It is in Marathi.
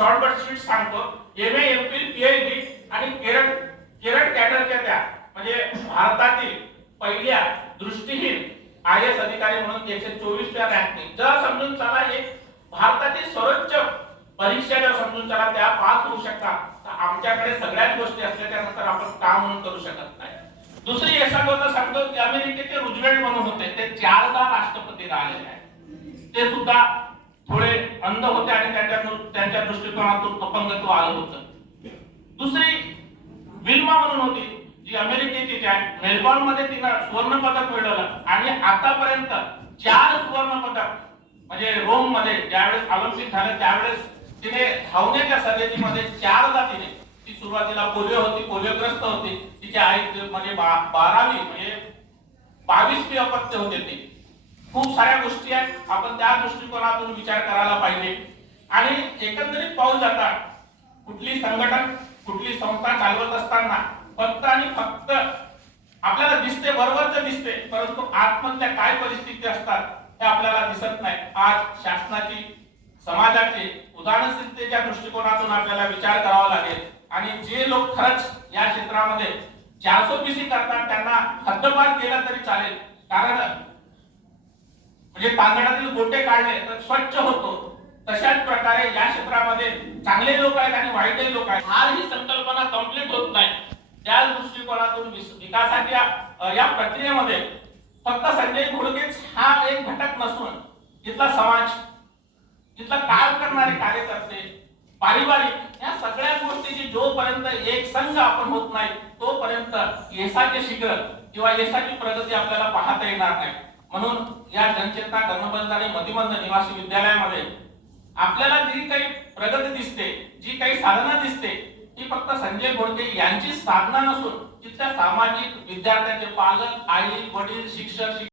शॉर्ट बट स्वीट सांगतो. एमए, एमफिल, पीएचडी आणि केरळ कॅडरच्या त्या म्हणजे भारतातील पहिल्या दृष्टीहीन आय एस अधिकारी म्हणून 124व्या रँकने जर समजून चला एक भारतातील सर्वोच्च परीक्षा जर समजून चला त्या पास होऊ शकतात. तर आमच्याकडे सगळ्याच गोष्टी असल्याच्या नंतर आपण का म्हणून करू शकत नाही. दुसरी यशागोष्ट सांगतो की अमेरिकेचे रुझवेल्ट म्हणून होते, ते 4दा राष्ट्रपती राहिलेले आहेत. ते सुद्धा थोडे अंध होते आणि त्यांच्या दृष्टिकोनातून अपंगत्व आलं होतं. दुसरी विल्मा म्हणून होती जी अमेरिकेची आहे. मेलबॉर्न मध्ये तिने सुवर्ण पदक मिळवलं आणि आतापर्यंत 4 सुवर्ण पदक म्हणजे रोम मध्ये ज्यावेळेस ऑलिम्पिक झालं त्यावेळेस तिने धावण्याच्या शर्यतीमध्ये 4दा तिने ती सुरुवातीला पोलिओ होती, पोलिओग्रस्त होती. तिच्या आई म्हणजे 12वी म्हणजे 22वी अपत्य होते. ती खूप साऱ्या गोष्टी आहेत, आपण त्या दृष्टिकोनातून विचार करायला पाहिजे. आणि एकंदरीत पाहू जाता कुठली संघटन कुठली संस्था चालवत असताना फक्त आणि फक्त आपल्याला दिसते बरोबरच दिसते, परंतु आतमधल्या काय परिस्थिती असतात हे आपल्याला दिसत नाही. आज शासनाची समाजाचे उदाहरणशीलतेच्या दृष्टिकोनातून आपल्याला विचार करावा लागेल. आणि जे लोक खरंच या क्षेत्रामध्ये 420 करतात त्यांना हद्दपार केला तरी चालेल, कारण म्हणजे तांदळातील गोटे काढले तर स्वच्छ होतो. तशाच प्रकारे या क्षेत्रामध्ये चांगले लोक आहेत आणि वाईटही लोक आहेत. हा ही संकल्पना कंप्लीट होत नाही. त्या दृष्टिकोनातून विकासाच्या या प्रक्रियेमध्ये फक्त संजय घोडकेच हा एक घटक नसून इथला समाज, इथला काम करणारे कार्यकर्ते, पारिवारिक या सगळ्या गोष्टीची जोपर्यंत एक संघ आपण होत नाही तोपर्यंत यशाचे शिखर किंवा यशाची प्रगती आपल्याला पाहता येणार नाही. म्हणून या जनचेतना कर्णबलदारी मतिमंद निवासी विद्यालयामध्ये आपल्याला जी काही प्रगती दिसते, जी काही साधना दिसते, ही फक्त संजय घोडके यांची साधना नसून तिथल्या सामाजिक विद्यार्थ्यांचे पालक, आई, वडील, शिक्षक